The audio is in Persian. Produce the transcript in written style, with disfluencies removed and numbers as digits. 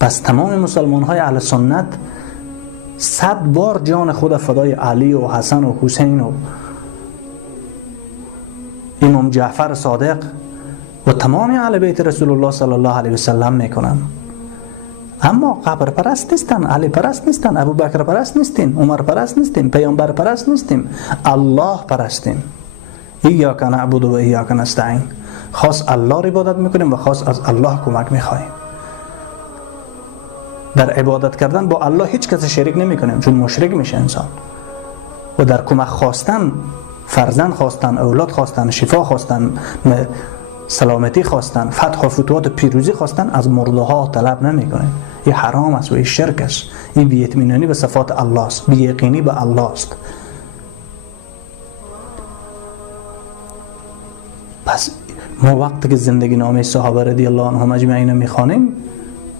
پس تمام مسلمان های اهل سنت 100 بار جان خود فدای علی و حسن و حسین و امام جعفر صادق و تمام اهل بیت رسول الله صلی الله علیه و سلم میکنن. اما قبر پرست نیستن، علی پرست نیستن، ابو بکر پرست نیستیم، عمر پرست نیستیم، پیامبر پرست نیستیم، الله پرستیم. ایاک نعبد و ایاک نستعین. خاص الله را عبادت میکنیم و خاص از الله کمک میخوایم. در عبادت کردن با الله هیچ کس شریک نمیکنیم، چون مشرک میشه انسان. و در کمک خواستن، فرزند خواستن، اولاد خواستن، شفا خواستن، سلامتی خواستن، فتح و فتوحات پیروزی خواستن، از مرده ها طلب نمیکنیم. این حرام است و این شرک است. این بی‌اطمینانی به صفات الله است، بی‌یقینی به الله است. پس ما وقتی که زندگی نامه صحابه رضی الله عنهم اجمعین میخوانیم،